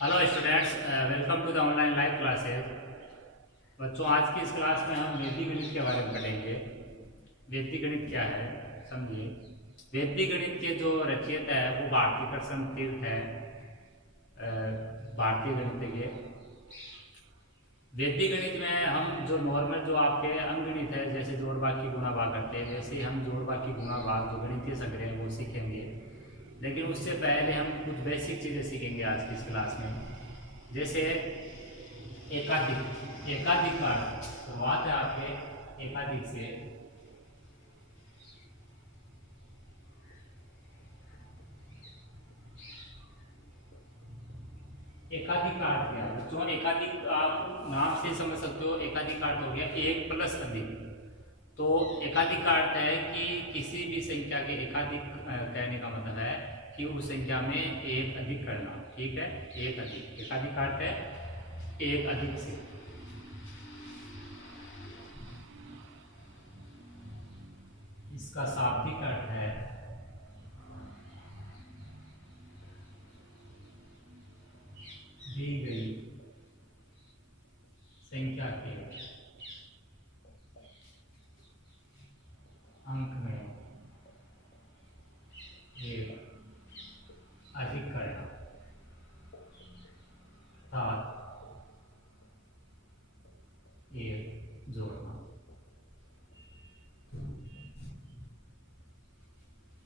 Hello students, welcome to the online live classes. बच्चों, आज की इस क्लास में हम वैदिक गणित के बारे में पढ़ेंगे। वैदिक गणित क्या है, समझिए। वैदिक गणित के जो रचयिता है वो भारतीय कृष्ण तीर्थ है, भारतीय गणितज्ञ। वैदिक गणित में हम जो नॉर्मल जो आपके अंकगणित है, जैसे जोड़ बाकी गुणा भाग करते हैं, वैसे ही हम जोड़ बाकी गुणा भाग जो गणितीय संग्रह है वो सीखेंगे। लेकिन उससे पहले हम कुछ बेसिक चीज़ें सीखेंगे आज की इस क्लास में। जैसे एकाधिक एकाधिक का शुरुआत है आपके एकाधिक से। एकाधिक का अर्थ क्या है बच्चों? एकाधिक आप नाम से समझ सकते हो। एकाधिक का अर्थ हो गया एक प्लस अधिक। तो एकाधिक का अर्थ है कि किसी भी संख्या के एकाधिक कहने का मतलब है कि उस संख्या में एक अधिक करना। ठीक है, एक अधिक। एकाधिक का अर्थ है एक अधिक से। इसका शाब्दिक अर्थ है दी गई संख्या के अंक में एक अधिक करना, अर्थात एक जोड़ना।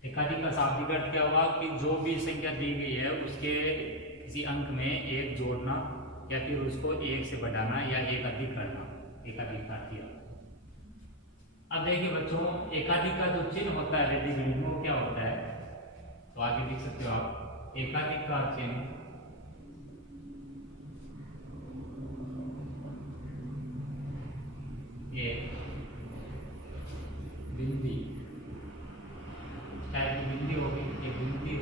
एकाधिक का शाब्दिक अर्थ क्या होगा कि जो भी संख्या दी गई है उसके किसी अंक में एक जोड़ना या फिर उसको एक से बढ़ाना या एक अधिक करना। एकाधिक का अर्थ। अब देखिए बच्चों, एकाधिक का जो चिन्ह होता है वैदिक गणित में वो क्या होता है, तो आगे लिख सकते हो आप। एकाधिक का चिन्ह एक बिंदी टाइप की बिंदी होगी, एक बिंदी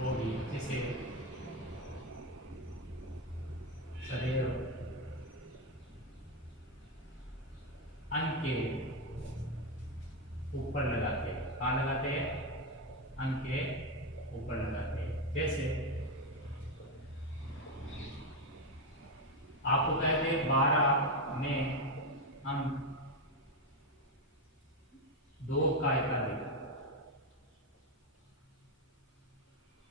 होगी जिसे सदैव अंक के ऊपर लगाते हैं। कहाँ लगाते हैं? अंक के ऊपर लगाते हैं। जैसे आपको कहते हैं 12 में अंक 2 का एकाधिक।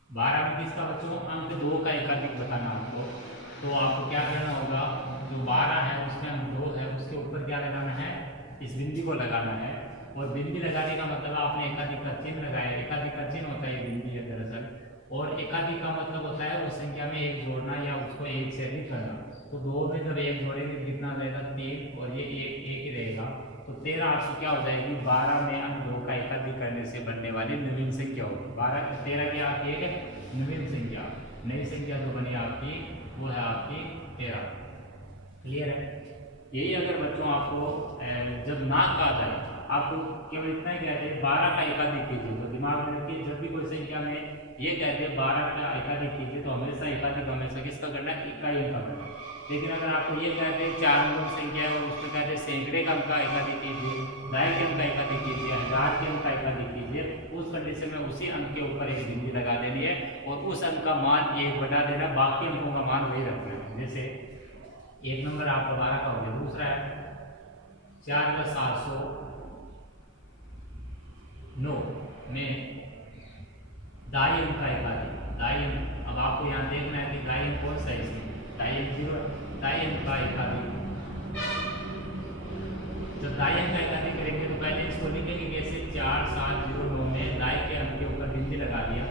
12 में किसका बच्चों? अंक 2 का एकाधिक बताना आपको। तो आपको क्या करना होगा, जो 12 है उसमें अंक 2 है, उसके ऊपर क्या लगाना है? इस बिंदी को लगाना है। और बिंदी लगाने का मतलब आपने एकाधिक का चिन्ह लगाया। एकाधिक का चिन्ह होता है ये बिंदी है दरअसल। और एकाधिक का मतलब होता है उस संख्या में एक जोड़ना या उसको एक से अधिक करना। तो 2 में जब एक जोड़ेंगे कितना रहेगा? 3, और ये एक एक ही रहेगा। तो 13 800 क्या हो जाएगी? 12 में अंक 2 का एकाधिक करने से बनने वाली नवीन संख्या होगी। 12 13 की आपकी एक नवीन संख्या, नई संख्या जो बनी आपकी वो है आपकी 13। क्लियर है? यही अगर बच्चों आपको जब ना कहा जाए, आपको केवल इतना ही कहते हैं 12 का एकाधिक कीजिए, तो दिमाग में रखिए जब भी कोई संख्या में ये कहते हैं 12 का एकाधिक कीजिए तो हमेशा एकाधिक हमेशा किसका करना है? इकाई का करना है। लेकिन अगर आपको ये कहते हैं 4 अंकों की संख्या है और उसमें कहते हैं सैकड़े का अंक का एकाधिक कीजिए, 1000 के अंक का एकाधिक कीजिए, 1000 के अंक का एकाधिक कीजिए, उस कंडीशन में उसी अंक के ऊपर एक बिंदी लगा देनी है और उस अंक का मान 1 बटा देना, बाकी अंकों का मान वही रखना है। जैसे एक नंबर आपका 12 का हो गया। दूसरा है 4 का 709 में दाई अंक का एकाधिक। दाई अंक, अब आपको यहाँ देखना है कि दाई अंक कौन सा है इसमें? दाई अंक 0, दाई अंक का एकाधिक। जब दाई अंक का एकाधिक करेंगे तो पहले इसको लिखेंगे कैसे? 4709 में दाई के अंक के ऊपर बिंदी लगा दिया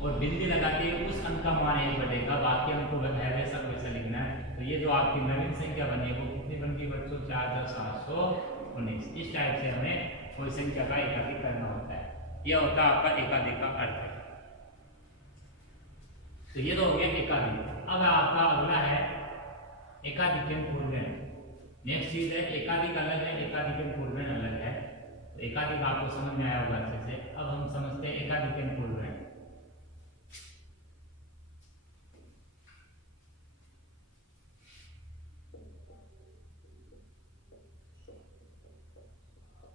और बिंदी लगा के उस अंक का मान 1 बढ़ेगा, बाकी अंक को वैसा वैसा लिखना है। तो ये जो आपकी नवीन संख्या बनी है वो कितनी बन गई बच्चों? 4719। इस टाइप से हमें कोई संख्या का एकाधिक करना होता है। यह होता है आपका एकाधिक का अर्थ है। तो ये तो हो गया एकाधिक। अब आपका अगला है एकाधिक पूर्वण। नेक्स्ट चीज है एकाधिक अलग है, एकाधिक पूर्वण अलग है। तो एकाधिक आपको समझ में आया होगा अच्छे से। अब हम समझते हैं एकाधिक पूर्वण।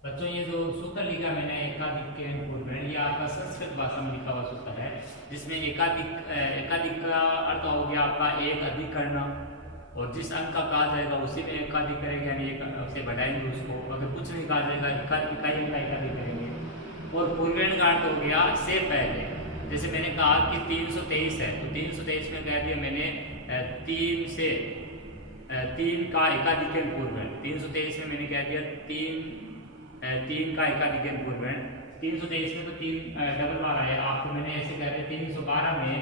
बच्चों ये जो सूत्र लिखा मैंने एकाधिक पूर्वण, ये आपका संस्कृत भाषा में लिखा हुआ सूत्र है, जिसमें एकाधिक का अर्थ हो गया आपका एक अधिक करना, और जिस अंक का कहा जाएगा उसी में एकाधिक करेंगे, यानी एक से बढ़ाएंगे उसको। अगर कुछ नहीं कहा जाएगा इकाई का एकाधिक करेंगे। और पूर्वण का अर्थ हो गया से पहले, जैसे मैंने कहा कि 323 है तो 323 में कह दिया मैंने 3 का एकाधिक पूर्वण। 323 में मैंने कह दिया 3 का एकाधिक पूर्वण। 323 में तो 3 डबल बार आया, आपको मैंने ऐसे कह दिया 312 में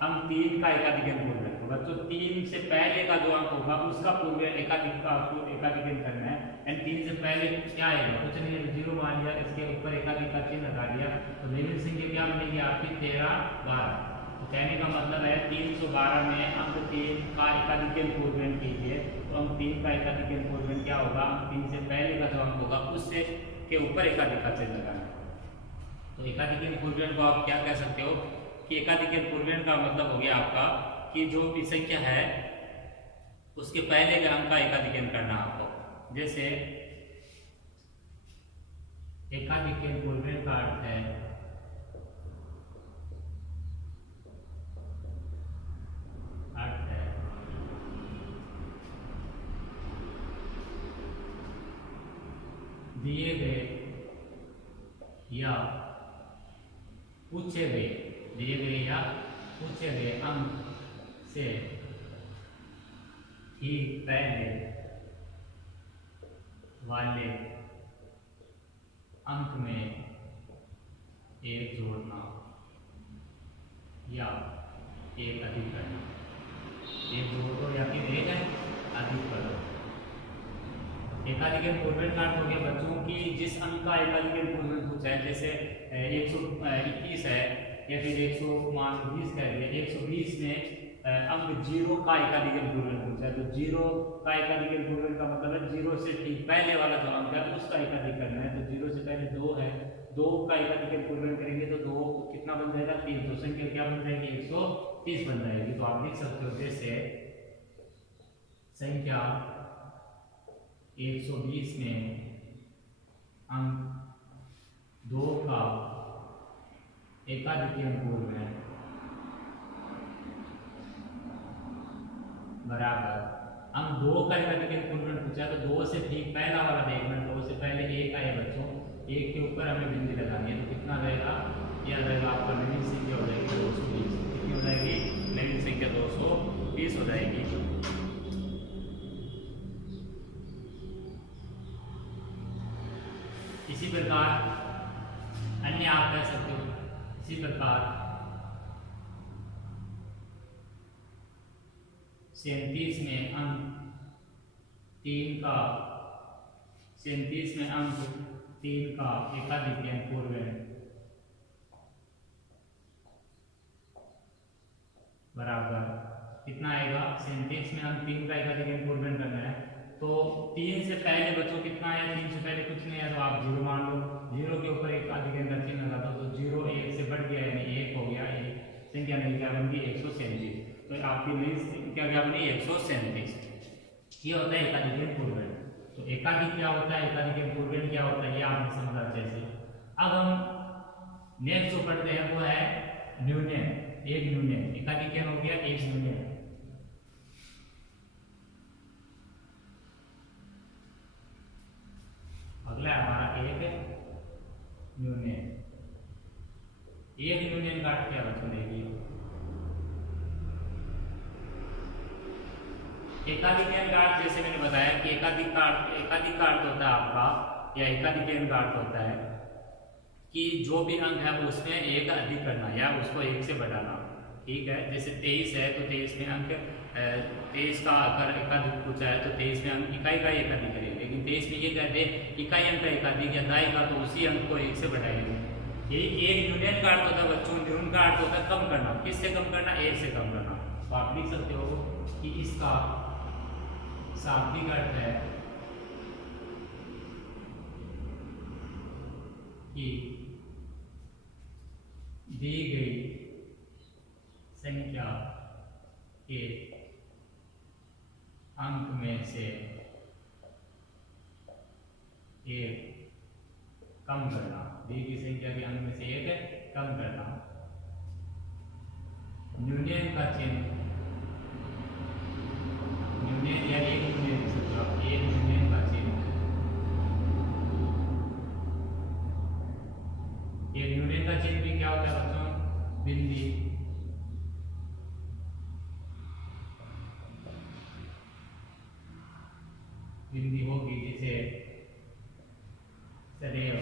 हम 3 का एकाधिक पूर्वण। तो बच्चों 3 से पहले का जो अंक होगा उसका पूर्वण एकाधिक का आपको एकाधिक करना है। एंड 3 से पहले क्या आएगा, कुछ नहीं है, 0 मान लिया, इसके ऊपर एकाधिक का चिन्ह लगा दिया, तो नेमित संख्या क्या बनेगी आपकी 13 12। तो कहने का मतलब है 312 में अंक 3 का एकाधिक पूर्वण कीजिए, तो अंक 3 का एकाधिक पूर्वण क्या होगा, अंक 3 से पहले का जो अंक होगा उससे के ऊपर एकाधिक का चिन्ह लगाना। तो एकाधिक पूर्वण को आप क्या कह सकते हो कि एकाधिक पूर्वण का मतलब हो गया आपका कि जो भी संख्या है उसके पहले के अंक का एकाधिक करना आपको। जैसे एकाधिक पूर्वण का अर्थ है दिए गए या पूछे गए, दिए गए या पूछे गए अंक से ठीक पहले वाले अंक में एक जोड़ना या एक अधिक करना। एक जोड़ दो या फिर एक अधिक करो। एकाधिक पूर्वण का अर्थ हो गया बच्चों की जिस अंक का एकाधिक पूर्वण पूछा है, जैसे 121 है या फिर 120 कह दिया, 120 में अंक 0 का एकाधिक पूर्वण पूछा है, तो 0 का एकाधिक पूर्वण का मतलब है 0 से ठीक पहले वाला जो अंक है उसका एकाधिक करना है। तो 0 से पहले 2 है, 2 का एकाधिक पूर्वण करेंगे तो 2 कितना बन जाएगा 3, तो संख्या क्या बन जाएगी 130 बन जाएगी। तो आप लिख सकते हो जैसे संख्या 120 में अंक 2 का एकाधिक पूर्वण बराबर अंक 2 का एकाधिक पूर्वण पूछा तो 2 से ठीक पहला वाला देखना, 2 से पहले 1 आए बच्चों, 1 के ऊपर हमें बिंदी लगानी है, तो कितना रहेगा, यह रहेगा आपका नवीन संख्या हो जाएगी 220। कितनी हो जाएगी नवीन संख्या 220 हो जाएगी। इसी प्रकार अन्य आप कह सकते हो, इसी प्रकार 37 में अंक 3 का 37 में अंक 3 का एकाधिक पूर्वण बराबर कितना आएगा, 37 में अंक 3 का एकाधिक पूर्वण करना है, तो 3 से पहले बच्चों कितना है, 3 से पहले कुछ नहीं है, तो आप 0 मान लो, 0 के ऊपर एक अधिक का चिन्ह लगा दो, तो 0 1 से बढ़ गया यानी 1 हो गया, एक संख्या नहीं क्या बन गई 137, तो आपकी नई संख्या क्या बनी 137। ये होता है एकाधिक पूर्वण। तो एकाधिक क्या होता है, एकाधिक पूर्वण क्या होता है, ये आपने समझा अच्छे से। अब हम नेक्स्ट जो पढ़ते हैं वो है न्यूनयन, एक न्यूनयन। एकाधिक हो गया एक न्यूनयन। अगला हमारा एक न्यूनयन। एक न्यूनयन का अर्थ क्या बचेगी, एकाधिक का अर्थ जैसे मैंने बताया कि एकाधिक का अर्थ होता है आपका, या एकाधिक का अर्थ होता है कि जो भी अंक है वो उसमें एक अधिक करना या उसको एक से बढ़ाना। ठीक है, जैसे 23 है तो 23 में अंक 23 का अगर एकाधिक पूछा है तो 23 में अंक इकाई का एकाधिक करेंगे, लेकिन 23 में ये कहते हैं इकाई अंक का एकाधिक या दाई का, तो उसी अंक को एक से बढ़ाएंगे। यही एक न्यूनयन का अर्थ होता है बच्चों। न्यून का अर्थ होता है कम करना। किससे कम करना, एक से कम करना। तो आप लिख सकते हो कि इसका शाब्दिक अर्थ है कि दी गई संख्या के अंक में से एक कम करना, दी की संख्या के अंक में से एक कम करना। यूनियन का चिन्ह, यूनियन या एक यूनियन सोचो, एक यूनियन का चिन्ह, एक यूनियन का चिन्ह भी क्या होता है बच्चों? बिंदी। बिंदी होगी जिसे सदैव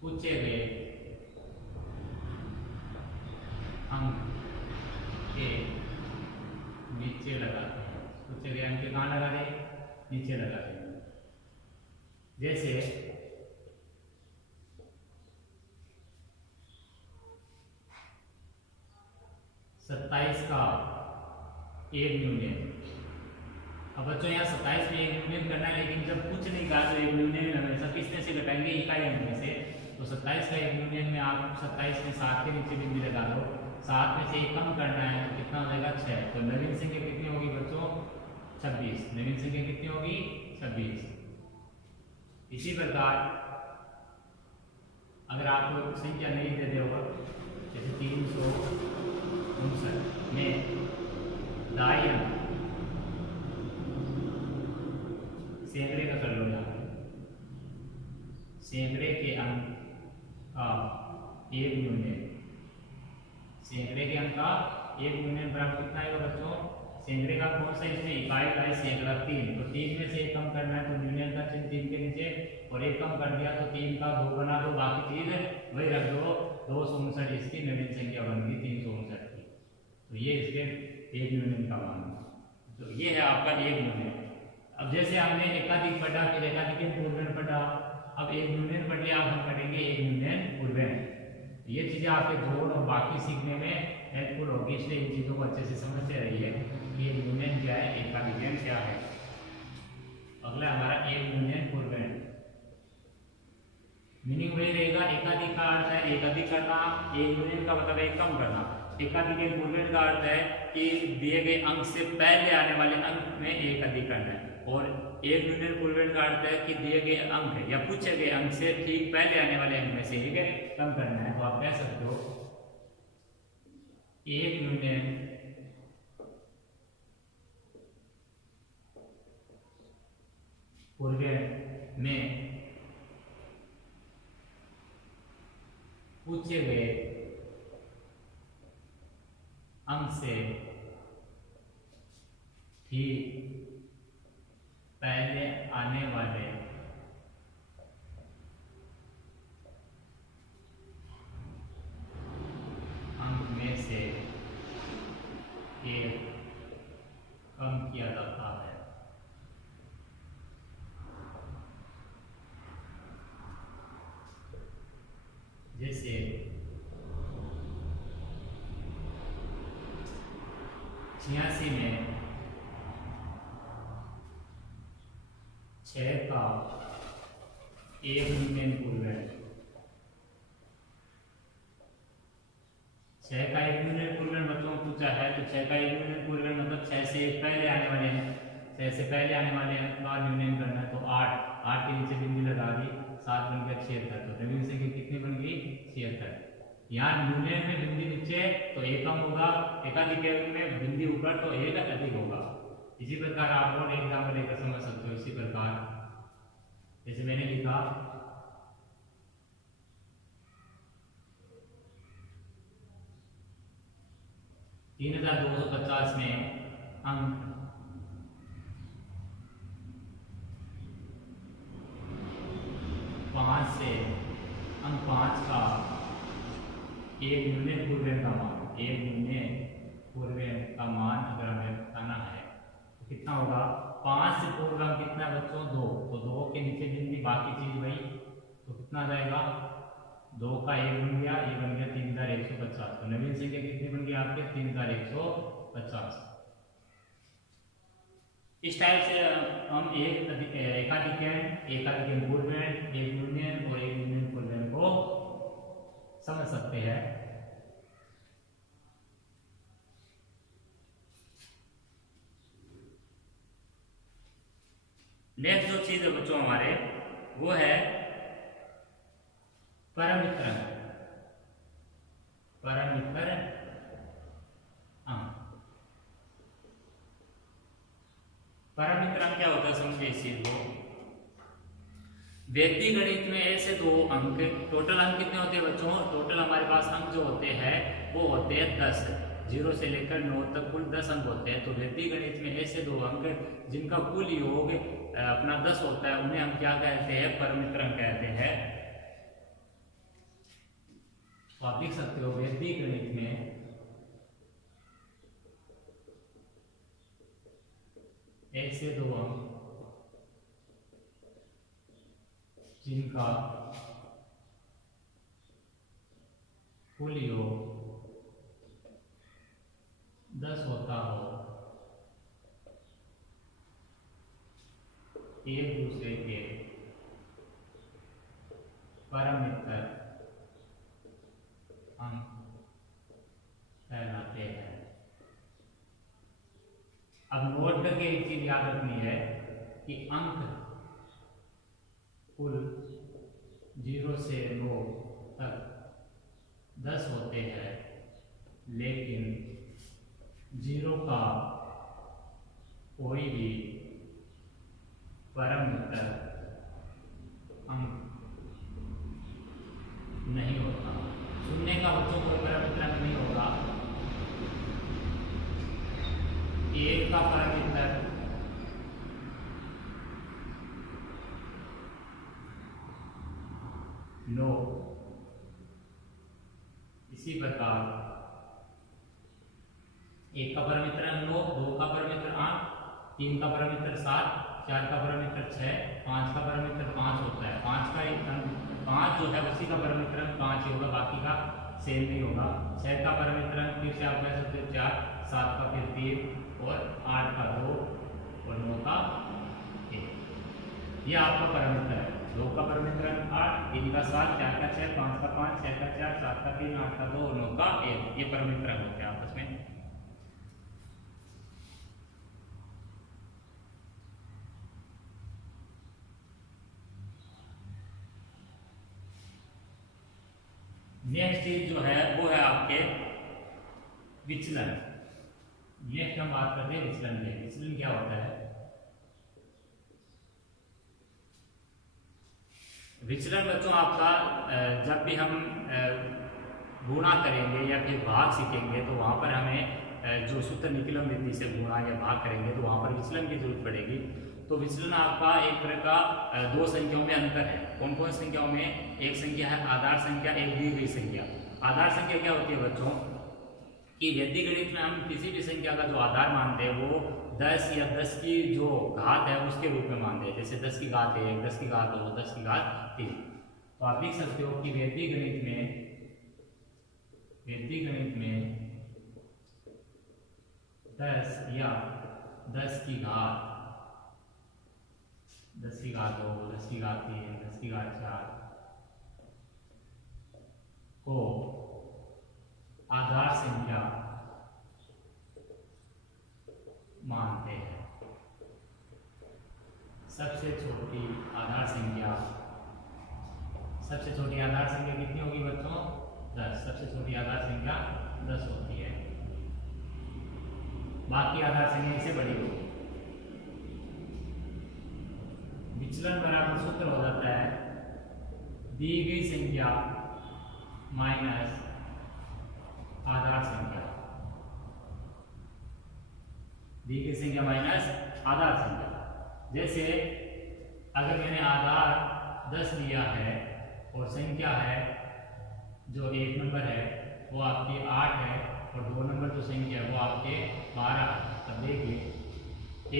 पूछे गए अंक के नीचे लगाते हैं। पूछे गए अंक के कहाँ लगा रहे? नीचे लगाते हैं। जैसे 27 का एक यूनियन। अब बच्चों यहाँ 27 में एक यूनियन करना है, लेकिन जब कुछ नहीं कहा तो एक यूनियन हमेशा किसमें से घटाएंगे? इकाई अंक में से। तो 27 का एक यूनियन में आप 27 में 7 के नीचे बिंदी लगा दो, 7 में से एक कम करना है तो कितना हो जाएगा? 6। तो नवीन संख्या कितनी होगी बच्चों? 26। नवीन संख्या कितनी होगी? 26। इसी प्रकार अगर आपको संख्या नहीं दे दे होगा, जैसे 359 में दाई अंक सैकड़े का कर लो, यहाँ सैकड़े के अंक का एक यूनियन, सैकड़े के अंक का एक यूनियन बराबर कितना आएगा बच्चों? सैकड़े का कौन सा इसमें इकाई का है? सैकड़ा 3। तो 3 में से एक कम करना है तो यूनियन का चिन्ह 3 के नीचे, और एक कम कर दिया तो 3 का 2 बना दो, बाकी चीज वही रख दो। 259 इसकी नवीन संख्या बन गई 359 की। तो ये इसके एक यूनियन का मान। तो ये है आपका एक यूनियन। अब जैसे हमने एकाधिक पढ़ा, फिर एकाधिक पूर्वण पढ़ा, अब एक यूनियन पढ़ लिया, अब हम पढ़ेंगे एक यूनियन पूर्वण। ये चीजें आपके जोड़ और बाकी सीखने में हेल्पफुल होगी, इसलिए इन चीजों को अच्छे से समझते रहिए कि एक यूनियन क्या है, एकाधिक क्या है। अगला हमारा एक यूनियन पूर्वण। मीनिंग वही रहेगा, एकाधिक का अर्थ है एक अधिक करना, एक यूनियन का मतलब एक कम करना। एकाधिक पूर्वण का अर्थ है कि दिए गए अंक से पहले आने वाले अंक में एक अधिक करना है, और एक यूनियन पूर्वण का अर्थ है कि दिए गए अंक या पूछे गए अंक से ठीक पहले आने वाले अंक में से एक कम करना है। तो आप कह सकते हो एक यूनियन पूर्वण में पूछे गए अंक से ठीक पहले आने वाले अंक में से एक कम किया जाता है। जैसे 86 में 6 का एक यूनियन पूर्वण, 6 का एक यूनियन पूर्वण बच्चों पूछा है, तो 6 का एक यूनियन पूर्वण मतलब 6 से एक पहले आने वाले हैं, 6 से पहले आने वाले अंक का यूनियन करना है। तो 8 के नीचे बिंदी लगा दी, 7 बन गया 76। तो नवीन संख्या कितनी बन गई? 76। यहाँ यूनियन में बिंदी नीचे तो एक कम होगा, एकाधिक में बिंदी ऊपर तो एक अधिक होगा। इसी प्रकार आप और एग्जाम्पल लेकर समझ सकते हो। इसी प्रकार जैसे मैंने लिखा 3250 में अंक 5 से अंक 5 का एक यूनियन पूर्वण का मान, एक यूनियन पूर्वण का मान अगर हमें बताना है तो कितना होगा? 5 से पूर्व अंक कितना बच्चों? 2। तो 2 के नीचे बिंदी, बाकी चीज वही, तो कितना आ जाएगा? 2 का 1 बन गया, ये बन गया 3150। तो नवीन संख्या कितनी बन गई आपके? 3150। इस टाइप से हम एकाधिक पूर्वण, एक यूनियन और एक यूनियन पूर्वण को समझ सकते हैं। नेक्स्ट जो चीज है बच्चों हमारे वो है परमित्रन। परमित्रन परमित्रन क्या होता है समझिए इस चीज को। वैदिक गणित में ऐसे दो अंक, टोटल अंक कितने होते हैं बच्चों? टोटल हमारे पास अंक जो होते हैं वो होते हैं 10, 0 से लेकर 9 तक कुल 10 अंक होते हैं। तो वैदिक गणित में ऐसे दो अंक जिनका कुल योग अपना 10 होता है उन्हें हम क्या कहते हैं? परमित्रन कहते हैं। तो आप लिख सकते हो वैदिक गणित में ऐसे दो अंक जिनका कुल योग 10 होता हो, एक दूसरे के परमित्र अंक कहलाते हैं। अब नोट करके एक चीज याद रखनी है कि अंक कुल 0 से 9 तक 10 होते हैं, लेकिन 0 का कोई भी परमित्र अंक नहीं होता। शून्य का बच्चों कोई परमित्र अंक नहीं होगा। 1 का परमित्र 9, इसी प्रकार 1 का परमित्र 9, 2 का परमित्र 8, 3 का परमित्र 7, 4 का परमित्र 6, 5 का परमित्र 5 होता है। 5 का एक 5 जो है उसी का परमित्र 5 ही होगा, बाकी का सेम नहीं होगा। 6 का परमित्र फिर से आप कह सकते हो 4, 7 का फिर 3 और 8 का 2 और 9 का 1। ये आपका परमित्र है। 2 का परमित्र 8, 3 का 7, 4 का 6, 5 का 5, 6 का 4, 7 का 3, 8 का 2 और 9 का 1। ये परमित्र होते हैं आपस में। नेक्स्ट चीज जो है वो है आपके विचलन। नेक्स्ट हम बात करते हैं विचलन के। विचलन क्या होता है? विचलन बच्चों आपका जब भी हम गुणा करेंगे या फिर भाग सीखेंगे तो वहां पर हमें जो सूत्र निकलन विधि से गुणा या भाग करेंगे तो वहां पर विचलन की जरूरत पड़ेगी। तो विचलन आपका एक तरह का दो संख्याओं में अंतर है। कौन कौन संख्याओं में? एक संख्या है आधार संख्या, एक दी गई संख्या। आधार संख्या क्या होती है बच्चों कि वैदिक गणित में हम किसी भी संख्या का जो आधार मानते हैं वो 10 या 10 की जो घात है उसके रूप में मानते हैं। जैसे 10 की घात 1, 10 की घात 2, 10 की घात 3। तो आप लिख सकते हो कि वैदिक गणित में 10 या 10 की घात 2, 10 की घात 3, 10 की घात 4 को आधार संख्या मानते हैं। सबसे छोटी आधार संख्या कितनी होगी बच्चों? 10। सबसे छोटी आधार संख्या 10 होती है, बाकी आधार संख्या इससे बड़ी होगी। विचलन बराबर सूत्र हो जाता है दी गई संख्या माइनस आधार संख्या। दी गई संख्या माइनस आधार संख्या। जैसे अगर मैंने आधार 10 लिया है और संख्या है जो 1 नंबर है वो आपकी 8 है और 2 नंबर जो संख्या है वो आपके 12 है। तब देखिए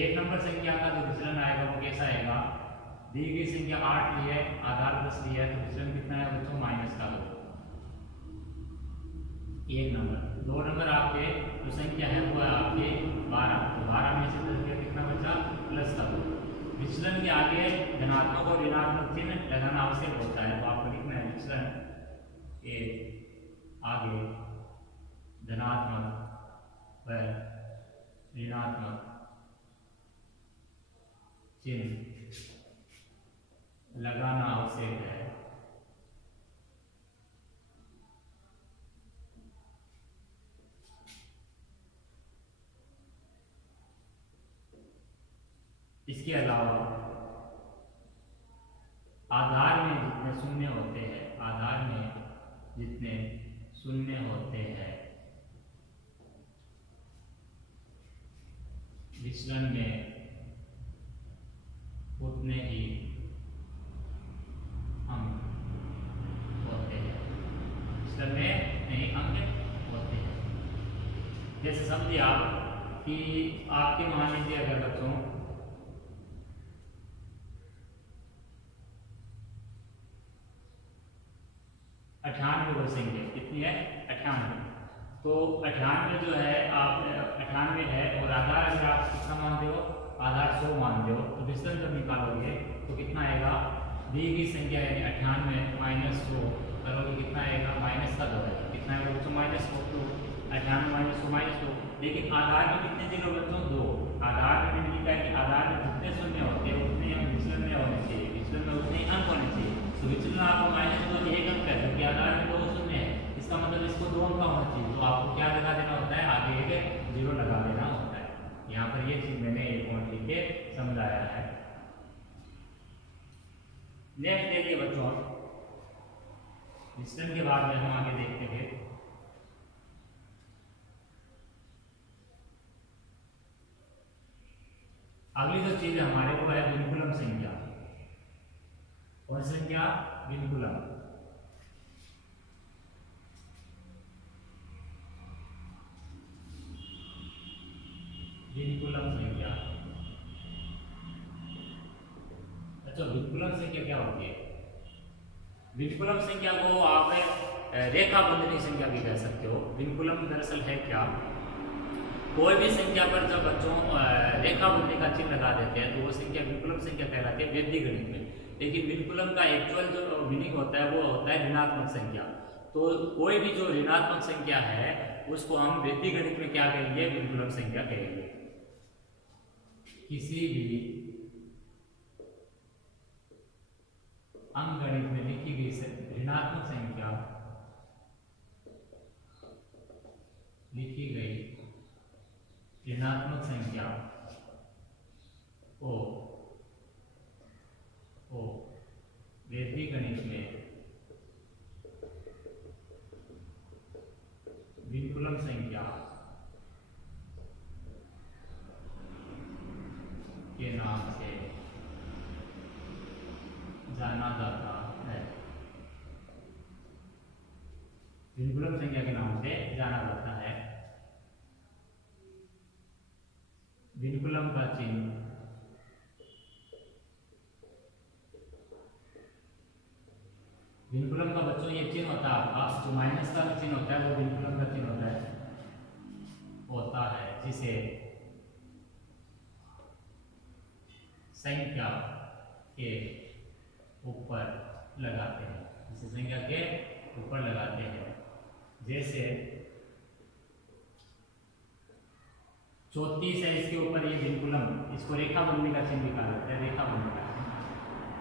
1 नंबर संख्या का जो विचलन आएगा वो कैसा आएगा? दी गई संख्या 8 ली है, आधार 10 लिया है, तो विचलन कितना है बच्चों? माइनस का 2। 1 नंबर। 2 नंबर आपके जो संख्या है वो है आपके 12, तो 12 में से 10 गया कितना बचा? प्लस का 2। विचलन के आगे धनात्मक और ऋणात्मक चिन्ह लगाना आवश्यक होता है। तो आपको लिखना है विचलन के आगे धनात्मक व ऋणात्मक चिन्ह लगाना आवश्यक है। इसके अलावा आधार में जितने शून्य होते हैं, आधार में जितने शून्य होते हैं, विचलन में उतने ही अंक होते हैं, विचलन में नहीं अंक होते हैं। जैसे समझिए आप कि आपके मान लीजिए अगर बच्चों 98 बचेंगे, कितनी है 98, तो 98 जो है आप 98 है और आधार अगर आप कितना मानते हो, आधार 100 मानते हो, तो विचलन जब निकालोगे तो कितना आएगा, दी गई संख्या यानी 98 माइनस 100 करोगे कितना आएगा, माइनस का 2 आएगा, कितना आएगा बच्चों माइनस 2, 98 माइनस 100 माइनस 2। लेकिन आधार में कितने जीरो बच्चों 2, आधार में मैंने लिखा है कि आधार में जितने शून्य होते हैं उतने हम विचलन में होने चाहिए, विचलन में उतने अंक होने चाहिए। तो विचलन आपको माइनस 2 एक अंक है क्योंकि आधार में 2 शून्य है, इसका मतलब इसको 2 अंक का होना चाहिए, तो आपको क्या लगा देना होता है, आगे एक जीरो लगा देना होता है। यहाँ पर ये चीज मैंने एक पॉइंट लिख के समझाया है। नेक्स्ट देखिए बच्चों, विचलन के बाद में हम आगे देखते हैं अगली जो चीज हमारे को है विनकुलम संख्या। कौन सी संख्या, विनकुलम। विनकुलम संख्या, अच्छा विनकुलम संख्या क्या होती है, विनकुलम संख्या को आप रेखा बंधनी संख्या भी कह सकते हो। विनकुलम दरअसल है क्या, कोई भी संख्या पर जब बच्चों रेखा बंधनी का चिन्ह लगा देते हैं तो वो संख्या विनकुलम संख्या कहलाती है वृद्धि गणित में। लेकिन विनकुलम का एक्चुअल जो मीनिंग होता है वो होता है ऋणात्मक संख्या। तो कोई भी जो ऋणात्मक संख्या है उसको हम वृद्धि गणित में क्या कहेंगे, विनकुलम संख्या कहेंगे। किसी भी अंकगणित में लिखी गई ऋणात्मक संख्या, लिखी गई ऋणात्मक संख्या ओ वृद्धि गणित में विनकुलम संख्या के नाम से जाना जाता है, विनकुलम संख्या के नाम से जाना जाता है। विनकुलम का चिन्ह विनकुलम का बच्चों ये चिन्ह होता है आपका, जो माइनस का चिन्ह होता है वो विनकुलम का चिन्ह होता है जिसे संख्या के ऊपर लगाते हैं, जिसे संख्या के ऊपर लगाते हैं। जैसे 34 है, इसके ऊपर ये विनकुलम, इसको रेखा बंधनी का चिन्ह निकाल लेते हैं, रेखा बंधनी का चिन्ह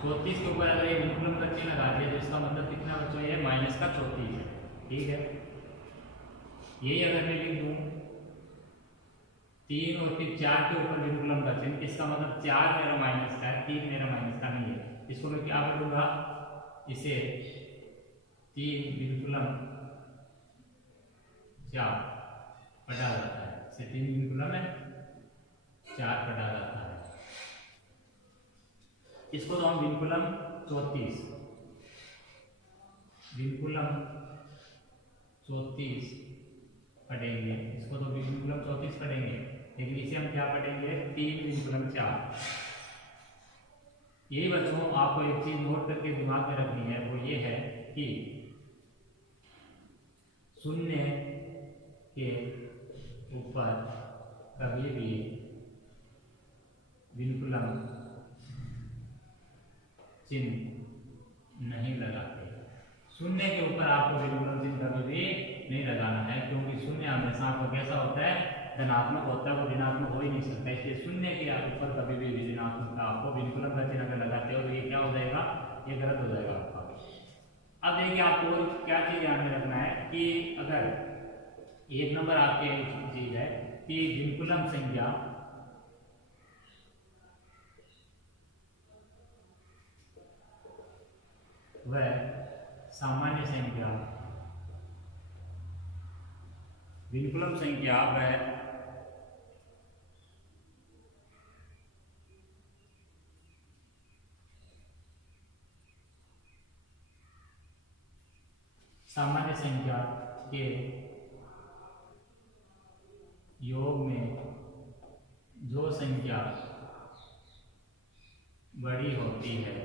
34 के ऊपर अगर ये विनकुलम का चिन्ह लगा दिया तो इसका मतलब कितना बच्चों, ये माइनस का 34 है, ठीक है। यही अगर मैं लिख दूं 3 और फिर 4 के ऊपर विनकुलम का चिन्ह, इसका मतलब 4 मेरा माइनस का है, 3 मेरा माइनस का नहीं है। इसको मैं क्या करूंगा, इसे 3 विनकुलम 4 पढ़ा जाता है, इसे 3 विनकुलम है 4 पढ़ा जाता है। इसको तो हम विनकुलम 34 पढ़ेंगे, इसको तो विनकुलम 34 पढ़ेंगे, लेकिन इसे हम क्या पढ़ेंगे, 3 विनकुलम 4। यही बच्चों आपको एक चीज नोट करके दिमाग में रखनी है, वो ये है कि शून्य के ऊपर कभी भी विनकुलम चिन्ह नहीं लगाते। शून्य के ऊपर आपको विनकुलम चिन्ह कभी भी नहीं लगाना है, क्योंकि शून्य हमेशा आपको कैसा होता है, धनात्मक होता है वो ऋणात्मक हो ही नहीं सकता, इसलिए शून्य के ऊपर कभी भी ऋणात्मक आपको विनकुलम का चिन्ह अगर लगाते हो तो ये क्या हो जाएगा, ये गलत हो जाएगा आपका। अब देखिए आपको क्या चीज ध्यान में रखना है कि अगर एक नंबर आपके चीज है कि विनकुलम संख्या वह सामान्य संख्या, विनकुलम संख्या वह सामान्य संख्या के योग में जो संख्या बड़ी होती है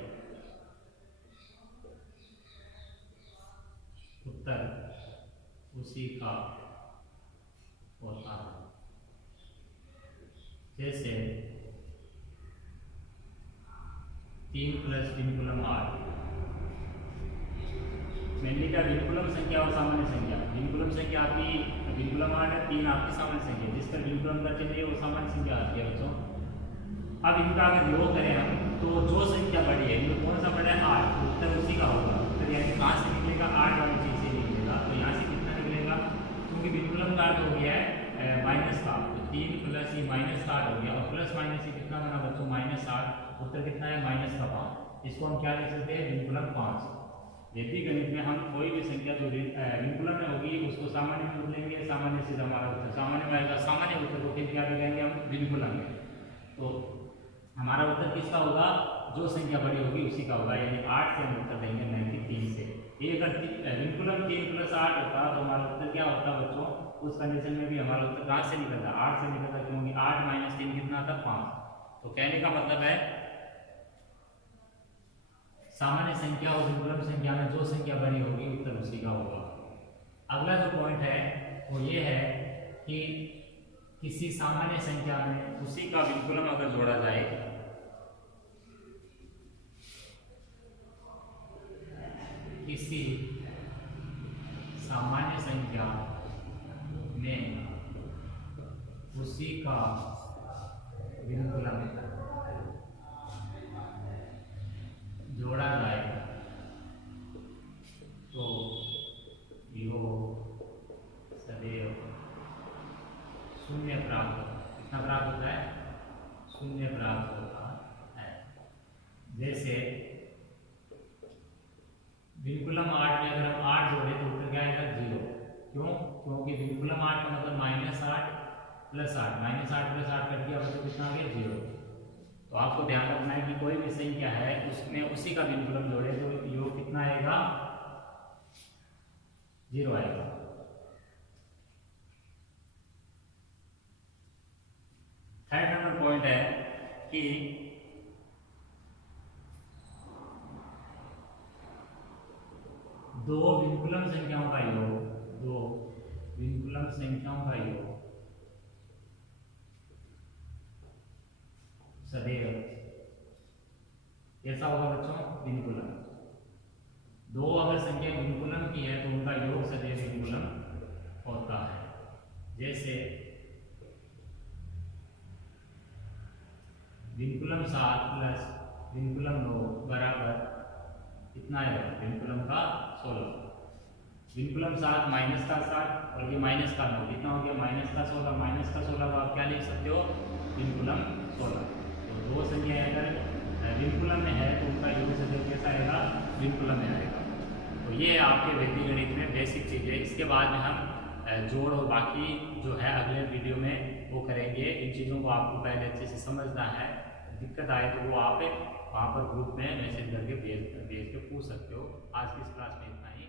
उत्तर उसी का होता है। जैसे 3 प्लस विनकुलम 8, मैंने कहा विनकुलम संख्या और सामान्य संख्या। विनकुलम संख्या आपकी विनकुलम 8 है, 3 आपकी सामान्य संख्या, जिस पर विनकुलम का चिन्ह है वो सामान्य संख्या आती है बच्चों। अब इनका अगर योग करें हम तो जो संख्या बड़ी है, इनमें कौन सा बड़ा है 8, उत्तर उसी का होगा। तो यानी कहाँ से निकलेगा, 8 वाली चीज से निकलेगा। तो यहाँ से कितना निकलेगा, क्योंकि विनकुलम का अर्थ हो गया है माइनस का, तो 3 प्लस ही माइनस का हो गया, और प्लस माइनस ही कितना बना बच्चों, -8, उत्तर कितना है -5। इसको हम क्या लिख सकते हैं, विनकुलम 5। जब भी गणित में हम कोई भी संख्या जो विनकुलम में होगी उसको सामान्य में बदलेंगे, सामान्य से हमारा उत्तर सामान्य में आएगा, सामान्य उत्तर को फिर क्या लगाएंगे हम, विनकुलम में। तो हमारा उत्तर किसका होगा, जो संख्या बड़ी होगी उसी का होगा, यानी 8 से हम उत्तर देंगे, नहीं कि 3 से। ये अगर विनकुलम 3 + 8 होता तो हमारा उत्तर क्या होता बच्चों, उस कंडीशन में भी हमारा उत्तर कहाँ से निकलता, 8 से निकलता, क्योंकि 8 - 3 कितना था, 5। तो कहने का मतलब है सामान्य संख्या और विनकुलम संख्या में जो संख्या बड़ी होगी उत्तर उसी का होगा। अगला जो पॉइंट है वो ये है कि किसी सामान्य संख्या में उसी का विनकुलम अगर जोड़ा जाए, किसी सामान्य संख्या में उसी का विनकुलम जोड़ा जाए तो योग सदैव शून्य प्राप्त, कितना प्राप्त होता है, शून्य प्राप्त होता है। जैसे विनकुलम 8 में अगर हम 8 जोड़े तो उत्तर क्या आएगा, 0। क्यों, क्योंकि विनकुलम 8 का मतलब -8 + 8, -8 + 8 कर दिया बच्चों, कितना आ गया, 0। तो आपको ध्यान रखना है कि कोई भी संख्या है उसमें उसी का विनकुलम जोड़े तो योग कितना आएगा, 0 आएगा। थर्ड नंबर पॉइंट है कि दो विनकुलम संख्याओं का योग, दो विनकुलम संख्याओं का योग सदैव कैसा होगा बच्चों, विनकुलम। दो अगर संख्या विनकुलम की है तो उनका योग सदैव विनकुलम होता है। जैसे विनकुलम 7 + विनकुलम 9 बराबर कितना है, विनकुलम का 16। विनकुलम 7 माइनस का 7 और ये माइनस का 9, कितना हो गया, -16। -16 को आप क्या लिख सकते हो, विनकुलम 16। तो दो संख्या अगर विनकुलम में है तो उनका योग सदैव कैसा आएगा, विनकुलम में आएगा। तो ये आपके वैदिक गणित में बेसिक चीज़ है। इसके बाद में हम जोड़ और बाकी जो है अगले वीडियो में वो करेंगे। इन चीज़ों को आपको पहले अच्छे से समझना है, दिक्कत आए तो वो आप वहाँ पर ग्रुप में मैसेज करके भेज के पूछ सकते हो। आज की इस क्लास में इतना ही।